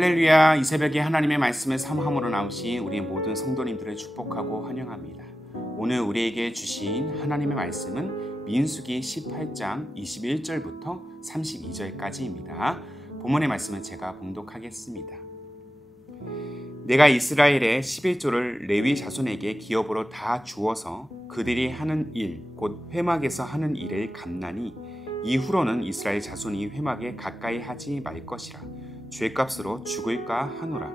할렐루야, 이 새벽에 하나님의 말씀을 사모함으로 나오신 우리 모든 성도님들을 축복하고 환영합니다. 오늘 우리에게 주신 하나님의 말씀은 민수기 18장 21절부터 32절까지입니다. 본문의 말씀은 제가 봉독하겠습니다. 내가 이스라엘의 11조를 레위 자손에게 기업으로 다 주어서 그들이 하는 일, 곧 회막에서 하는 일을 감나니 이후로는 이스라엘 자손이 회막에 가까이 하지 말 것이라. 죄값으로 죽을까 하노라.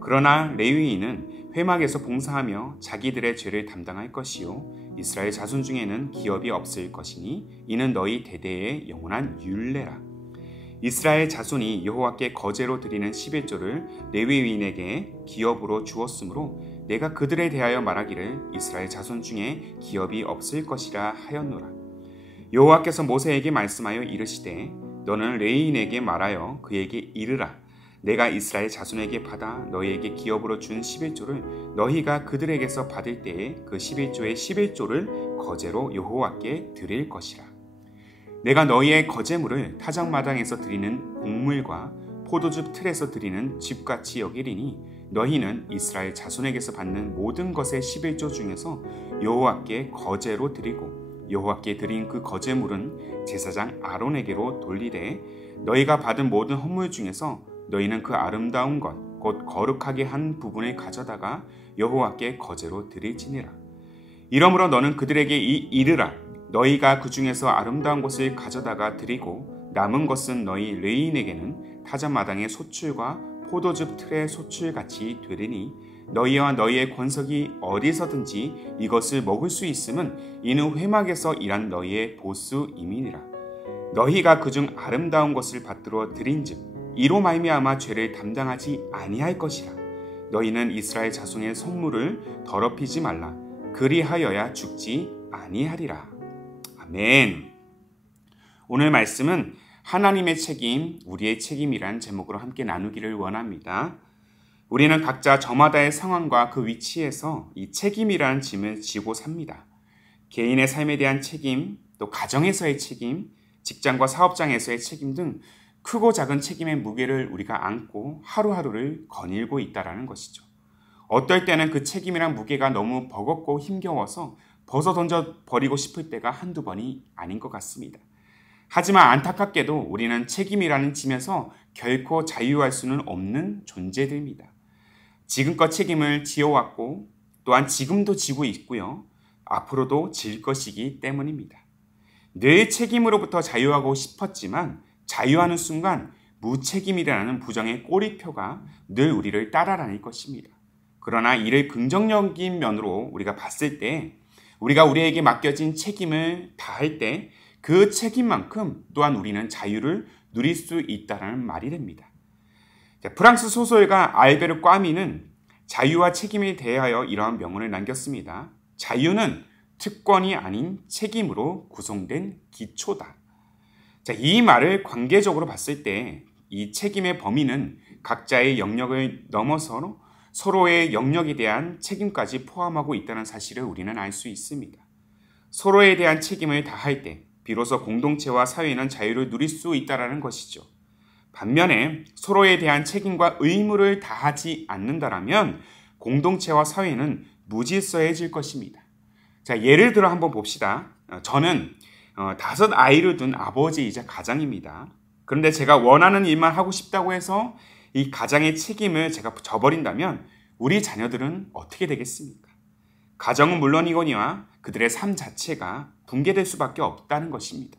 그러나 레위인은 회막에서 봉사하며 자기들의 죄를 담당할 것이요 이스라엘 자손 중에는 기업이 없을 것이니 이는 너희 대대의 영원한 율례라. 이스라엘 자손이 여호와께 거제로 드리는 11조를 레위인에게 기업으로 주었으므로 내가 그들에 대하여 말하기를 이스라엘 자손 중에 기업이 없을 것이라 하였노라. 여호와께서 모세에게 말씀하여 이르시되 너는 레위인에게 말하여 그에게 이르라. 내가 이스라엘 자손에게 받아 너희에게 기업으로 준 11조를 너희가 그들에게서 받을 때에 그 11조의 11조를 거제로 여호와께 드릴 것이라. 내가 너희의 거제물을 타작마당에서 드리는 곡물과 포도즙 틀에서 드리는 즙같이 여기리니 너희는 이스라엘 자손에게서 받는 모든 것의 11조 중에서 여호와께 거제로 드리고 여호와께 드린 그 거제물은 제사장 아론에게로 돌리되 너희가 받은 모든 헌물 중에서 너희는 그 아름다운 것 곧 거룩하게 한 부분을 가져다가 여호와께 거제로 드릴지니라. 이러므로 너는 그들에게 이르라. 너희가 그 중에서 아름다운 것을 가져다가 드리고 남은 것은 너희 레위인에게는 타작마당의 소출과 포도즙 틀의 소출같이 되리니 너희와 너희의 권석이 어디서든지 이것을 먹을 수 있음은 이는 회막에서 일한 너희의 보수임이니라. 너희가 그중 아름다운 것을 받들어 드린즉 이로 말미암아 죄를 담당하지 아니할 것이라. 너희는 이스라엘 자손의 성물을 더럽히지 말라. 그리하여야 죽지 아니하리라. 아멘. 오늘 말씀은 하나님의 책임, 우리의 책임이란 제목으로 함께 나누기를 원합니다. 우리는 각자 저마다의 상황과 그 위치에서 이 책임이라는 짐을 지고 삽니다. 개인의 삶에 대한 책임, 또 가정에서의 책임, 직장과 사업장에서의 책임 등 크고 작은 책임의 무게를 우리가 안고 하루하루를 거닐고 있다는 것이죠. 어떨 때는 그 책임이란 무게가 너무 버겁고 힘겨워서 벗어 던져버리고 싶을 때가 한두 번이 아닌 것 같습니다. 하지만 안타깝게도 우리는 책임이라는 짐에서 결코 자유할 수는 없는 존재들입니다. 지금껏 책임을 지어왔고 또한 지금도 지고 있고요. 앞으로도 질 것이기 때문입니다. 늘 책임으로부터 자유하고 싶었지만 자유하는 순간 무책임이라는 부정의 꼬리표가 늘 우리를 따라다닐 것입니다. 그러나 이를 긍정적인 면으로 우리가 봤을 때 우리가 우리에게 맡겨진 책임을 다할 때 그 책임만큼 또한 우리는 자유를 누릴 수 있다는 말이 됩니다. 프랑스 소설가 알베르 꽈미는 자유와 책임에 대하여 이러한 명언을 남겼습니다. 자유는 특권이 아닌 책임으로 구성된 기초다. 이 말을 관계적으로 봤을 때 이 책임의 범위는 각자의 영역을 넘어서 서로의 영역에 대한 책임까지 포함하고 있다는 사실을 우리는 알 수 있습니다. 서로에 대한 책임을 다할 때 비로소 공동체와 사회는 자유를 누릴 수 있다는 것이죠. 반면에 서로에 대한 책임과 의무를 다하지 않는다면 공동체와 사회는 무질서해질 것입니다. 예를 들어 한번 봅시다. 저는 5 아이를 둔 아버지이자 가장입니다. 그런데 제가 원하는 일만 하고 싶다고 해서 이 가장의 책임을 제가 져버린다면 우리 자녀들은 어떻게 되겠습니까? 가정은 물론이거니와 그들의 삶 자체가 붕괴될 수밖에 없다는 것입니다.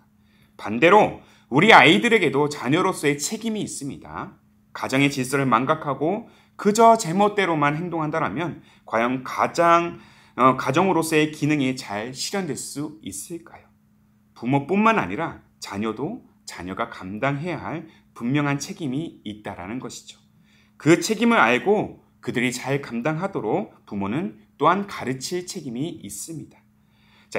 반대로 우리 아이들에게도 자녀로서의 책임이 있습니다. 가정의 질서를 망각하고 그저 제멋대로만 행동한다면 과연 가정으로서의 기능이 잘 실현될 수 있을까요? 부모뿐만 아니라 자녀가 감당해야 할 분명한 책임이 있다라는 것이죠. 그 책임을 알고 그들이 잘 감당하도록 부모는 또한 가르칠 책임이 있습니다.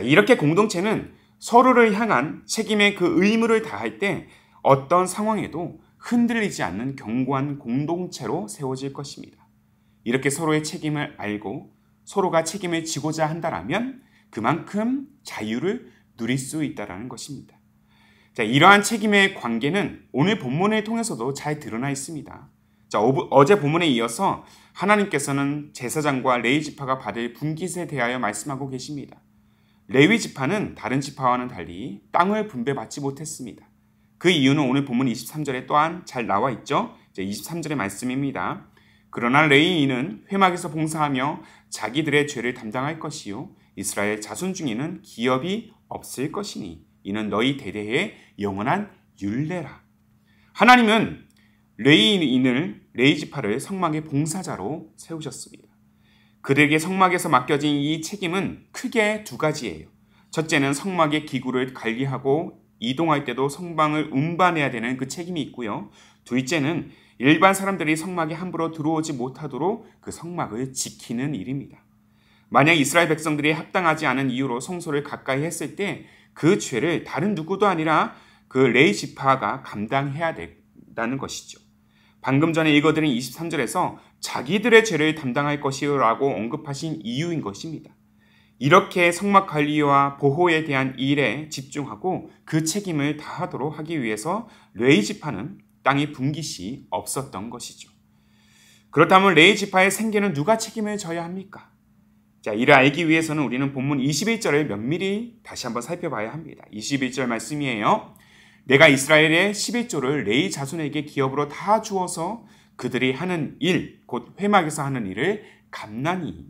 이렇게 공동체는 서로를 향한 책임의 그 의무를 다할 때 어떤 상황에도 흔들리지 않는 견고한 공동체로 세워질 것입니다. 이렇게 서로의 책임을 알고 서로가 책임을 지고자 한다면 그만큼 자유를 누릴 수 있다는 것입니다. 이러한 책임의 관계는 오늘 본문을 통해서도 잘 드러나 있습니다. 자, 어제 본문에 이어서 하나님께서는 제사장과 레위 지파가 받을 분깃에 대하여 말씀하고 계십니다. 레위 지파는 다른 지파와는 달리 땅을 분배받지 못했습니다. 그 이유는 오늘 본문 23절에 또한 잘 나와 있죠. 23절의 말씀입니다. 그러나 레위인은 회막에서 봉사하며 자기들의 죄를 담당할 것이요 이스라엘 자손 중에는 기업이 없을 것이니 이는 너희 대대의 영원한 율례라. 하나님은 레위인을 레위 지파를 성막의 봉사자로 세우셨습니다. 그들에게 성막에서 맡겨진 이 책임은 크게 두 가지예요. 첫째는 성막의 기구를 관리하고 이동할 때도 성방을 운반해야 되는 그 책임이 있고요. 둘째는 일반 사람들이 성막에 함부로 들어오지 못하도록 그 성막을 지키는 일입니다. 만약 이스라엘 백성들이 합당하지 않은 이유로 성소를 가까이 했을 때 그 죄를 다른 누구도 아니라 그 레위 지파가 감당해야 된다는 것이죠. 방금 전에 읽어드린 23절에서 자기들의 죄를 담당할 것이라고 언급하신 이유인 것입니다. 이렇게 성막 관리와 보호에 대한 일에 집중하고 그 책임을 다하도록 하기 위해서 레위 지파는 땅의 분깃이 없었던 것이죠. 그렇다면 레위 지파의 생계는 누가 책임을 져야 합니까? 자, 이를 알기 위해서는 우리는 본문 21절을 면밀히 다시 한번 살펴봐야 합니다. 21절 말씀이에요. 내가 이스라엘의 11조를 레위 자손에게 기업으로 다 주어서 그들이 하는 일, 곧 회막에서 하는 일을 감나니.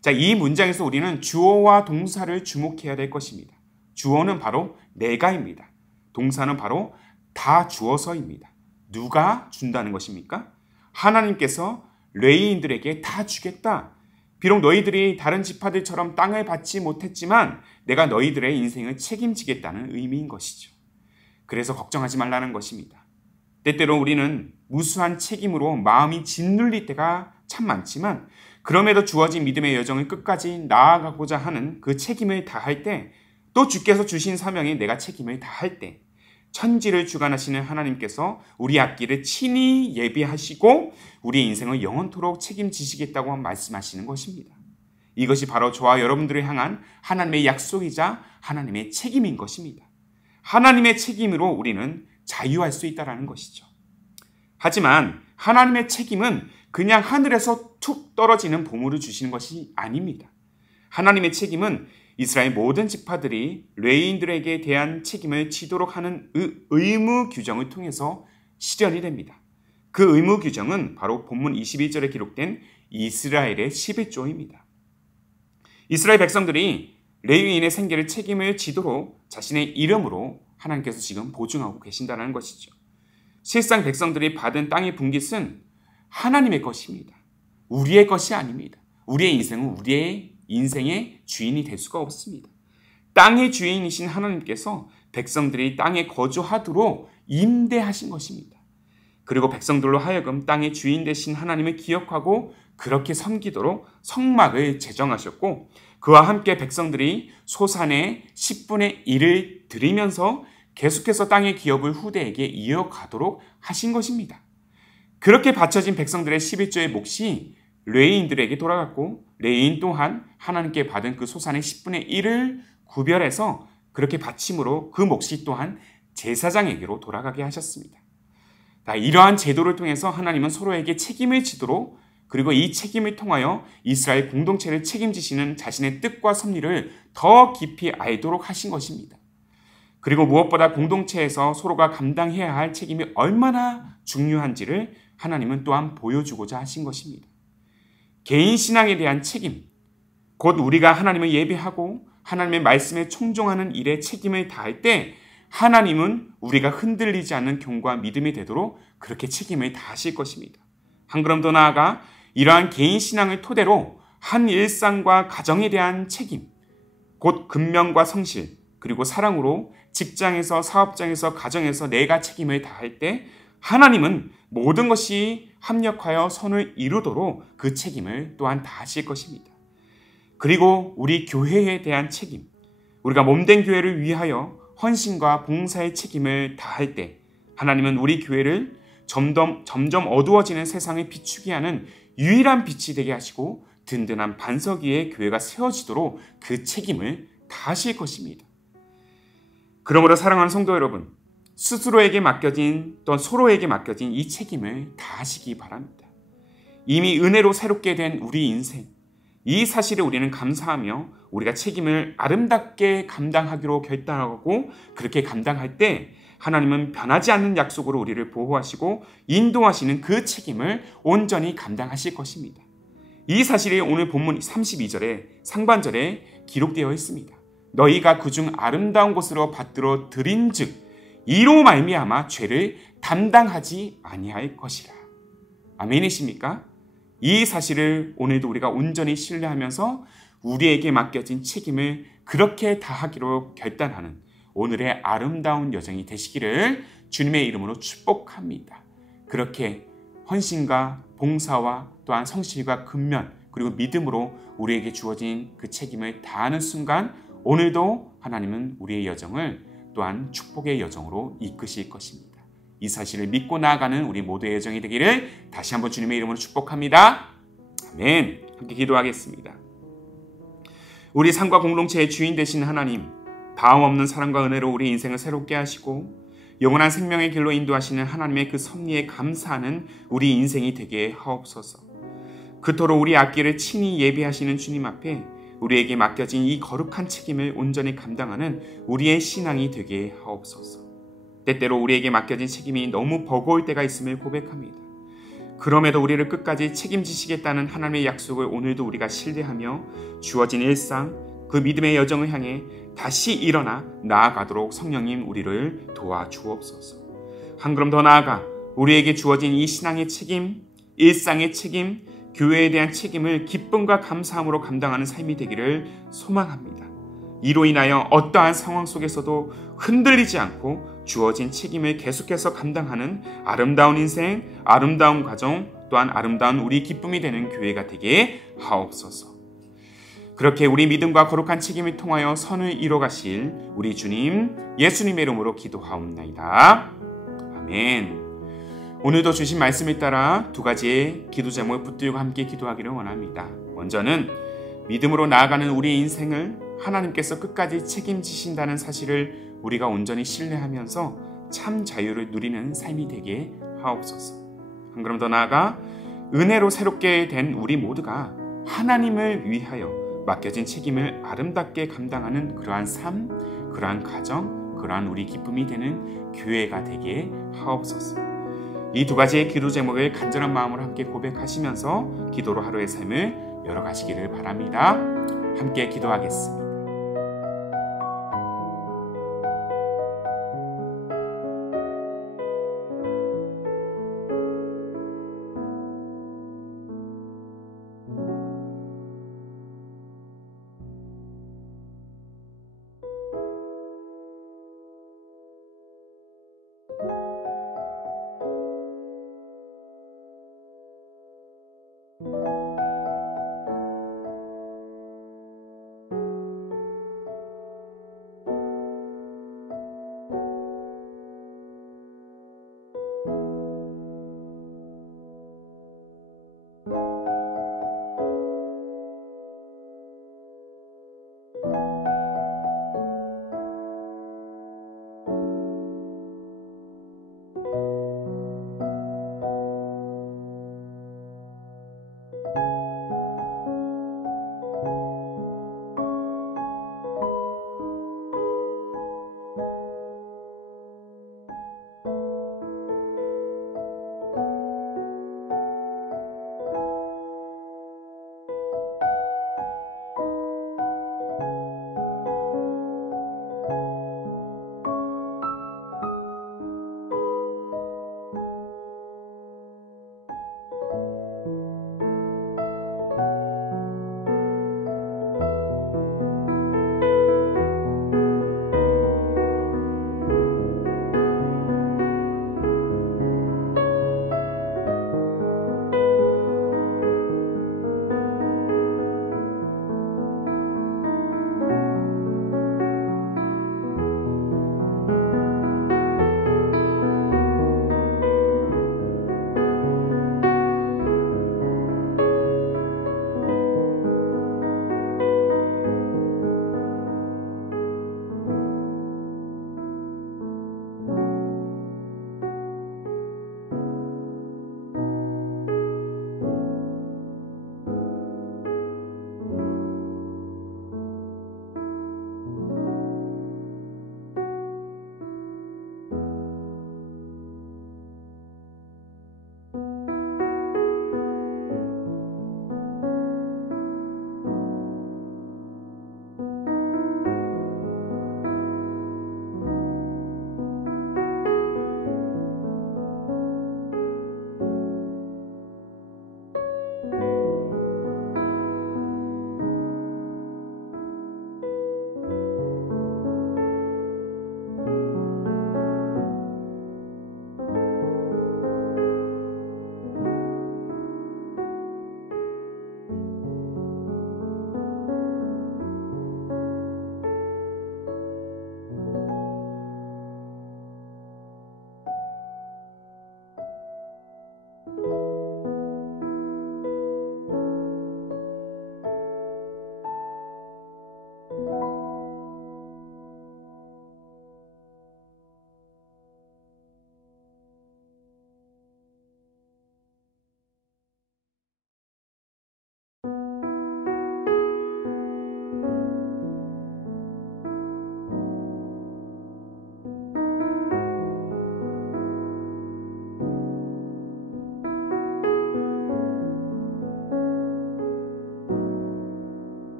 자, 이 문장에서 우리는 주어와 동사를 주목해야 될 것입니다. 주어는 바로 내가입니다. 동사는 바로 다 주어서입니다. 누가 준다는 것입니까? 하나님께서 레위인들에게 다 주겠다. 비록 너희들이 다른 지파들처럼 땅을 받지 못했지만 내가 너희들의 인생을 책임지겠다는 의미인 것이죠. 그래서 걱정하지 말라는 것입니다. 때때로 우리는 무수한 책임으로 마음이 짓눌릴 때가 참 많지만 그럼에도 주어진 믿음의 여정을 끝까지 나아가고자 하는 그 책임을 다할 때, 또 주께서 주신 사명에 내가 책임을 다할 때 천지를 주관하시는 하나님께서 우리 앞길을 친히 예비하시고 우리의 인생을 영원토록 책임지시겠다고 말씀하시는 것입니다. 이것이 바로 저와 여러분들을 향한 하나님의 약속이자 하나님의 책임인 것입니다. 하나님의 책임으로 우리는 자유할 수 있다는 것이죠. 하지만 하나님의 책임은 그냥 하늘에서 툭 떨어지는 보물을 주시는 것이 아닙니다. 하나님의 책임은 이스라엘 모든 지파들이 레위인들에게 대한 책임을 지도록 하는 의무 규정을 통해서 실현이 됩니다. 그 의무 규정은 바로 본문 21절에 기록된 이스라엘의 11조입니다. 이스라엘 백성들이 레위인의 생계를 책임을 지도록 자신의 이름으로 하나님께서 지금 보증하고 계신다는 것이죠. 실상 백성들이 받은 땅의 분깃은 하나님의 것입니다. 우리의 것이 아닙니다. 우리의 인생은 우리의 인생의 주인이 될 수가 없습니다. 땅의 주인이신 하나님께서 백성들이 땅에 거주하도록 임대하신 것입니다. 그리고 백성들로 하여금 땅의 주인 되신 하나님을 기억하고 그렇게 섬기도록 성막을 제정하셨고 그와 함께 백성들이 소산의 10분의 1을 드리면서 계속해서 땅의 기업을 후대에게 이어가도록 하신 것입니다. 그렇게 바쳐진 백성들의 11조의 몫이 레위인들에게 돌아갔고 레위인 또한 하나님께 받은 그 소산의 10분의 1을 구별해서 그렇게 바침으로 그 몫이 또한 제사장에게로 돌아가게 하셨습니다. 이러한 제도를 통해서 하나님은 서로에게 책임을 지도록, 그리고 이 책임을 통하여 이스라엘 공동체를 책임지시는 자신의 뜻과 섭리를 더 깊이 알도록 하신 것입니다. 그리고 무엇보다 공동체에서 서로가 감당해야 할 책임이 얼마나 중요한지를 하나님은 또한 보여주고자 하신 것입니다. 개인 신앙에 대한 책임, 곧 우리가 하나님을 예배하고 하나님의 말씀에 청종하는 일에 책임을 다할 때 하나님은 우리가 흔들리지 않는 경과 믿음이 되도록 그렇게 책임을 다하실 것입니다. 한 걸음 더 나아가 이러한 개인 신앙을 토대로 한 일상과 가정에 대한 책임, 곧 근면과 성실, 그리고 사랑으로 직장에서 사업장에서 가정에서 내가 책임을 다할 때 하나님은 모든 것이 합력하여 선을 이루도록 그 책임을 또한 다하실 것입니다. 그리고 우리 교회에 대한 책임, 우리가 몸된 교회를 위하여 헌신과 봉사의 책임을 다할 때 하나님은 우리 교회를 점점 어두워지는 세상을 비추게 하는 유일한 빛이 되게 하시고 든든한 반석 위에 교회가 세워지도록 그 책임을 다하실 것입니다. 그러므로 사랑하는 성도 여러분, 스스로에게 맡겨진 또 서로에게 맡겨진 이 책임을 다하시기 바랍니다. 이미 은혜로 새롭게 된 우리 인생, 이 사실에 우리는 감사하며 우리가 책임을 아름답게 감당하기로 결단하고 그렇게 감당할 때 하나님은 변하지 않는 약속으로 우리를 보호하시고 인도하시는 그 책임을 온전히 감당하실 것입니다. 이 사실이 오늘 본문 32절에 상반절에 기록되어 있습니다. 너희가 그중 아름다운 곳으로 받들어 들인즉 이로 말미암아 죄를 담당하지 아니할 것이라. 아멘이십니까? 이 사실을 오늘도 우리가 온전히 신뢰하면서 우리에게 맡겨진 책임을 그렇게 다하기로 결단하는 오늘의 아름다운 여정이 되시기를 주님의 이름으로 축복합니다. 그렇게 헌신과 봉사와 또한 성실과 근면 그리고 믿음으로 우리에게 주어진 그 책임을 다하는 순간 오늘도 하나님은 우리의 여정을 또한 축복의 여정으로 이끄실 것입니다. 이 사실을 믿고 나아가는 우리 모두의 여정이 되기를 다시 한번 주님의 이름으로 축복합니다. 아멘. 함께 기도하겠습니다. 우리 삶과 공동체의 주인 되신 하나님, 다음 없는 사랑과 은혜로 우리 인생을 새롭게 하시고 영원한 생명의 길로 인도하시는 하나님의 그 섭리에 감사하는 우리 인생이 되게 하옵소서. 그토록 우리 앞길을 친히 예비하시는 주님 앞에 우리에게 맡겨진 이 거룩한 책임을 온전히 감당하는 우리의 신앙이 되게 하옵소서. 때때로 우리에게 맡겨진 책임이 너무 버거울 때가 있음을 고백합니다. 그럼에도 우리를 끝까지 책임지시겠다는 하나님의 약속을 오늘도 우리가 신뢰하며 주어진 일상, 그 믿음의 여정을 향해 다시 일어나 나아가도록 성령님 우리를 도와주옵소서. 한 걸음 더 나아가 우리에게 주어진 이 신앙의 책임, 일상의 책임, 교회에 대한 책임을 기쁨과 감사함으로 감당하는 삶이 되기를 소망합니다. 이로 인하여 어떠한 상황 속에서도 흔들리지 않고 주어진 책임을 계속해서 감당하는 아름다운 인생, 아름다운 가정, 또한 아름다운 우리 기쁨이 되는 교회가 되게 하옵소서. 그렇게 우리 믿음과 거룩한 책임을 통하여 선을 이뤄가실 우리 주님 예수님의 이름으로 기도하옵나이다. 아멘. 오늘도 주신 말씀에 따라 두 가지의 기도 제목을 붙들고 함께 기도하기를 원합니다. 먼저는 믿음으로 나아가는 우리 인생을 하나님께서 끝까지 책임지신다는 사실을 우리가 온전히 신뢰하면서 참 자유를 누리는 삶이 되게 하옵소서. 한 걸음 더 나아가 은혜로 새롭게 된 우리 모두가 하나님을 위하여 맡겨진 책임을 아름답게 감당하는 그러한 삶, 그러한 가정, 그러한 우리 기쁨이 되는 교회가 되게 하옵소서. 이 두 가지의 기도 제목을 간절한 마음으로 함께 고백하시면서 기도로 하루의 삶을 열어가시기를 바랍니다. 함께 기도하겠습니다.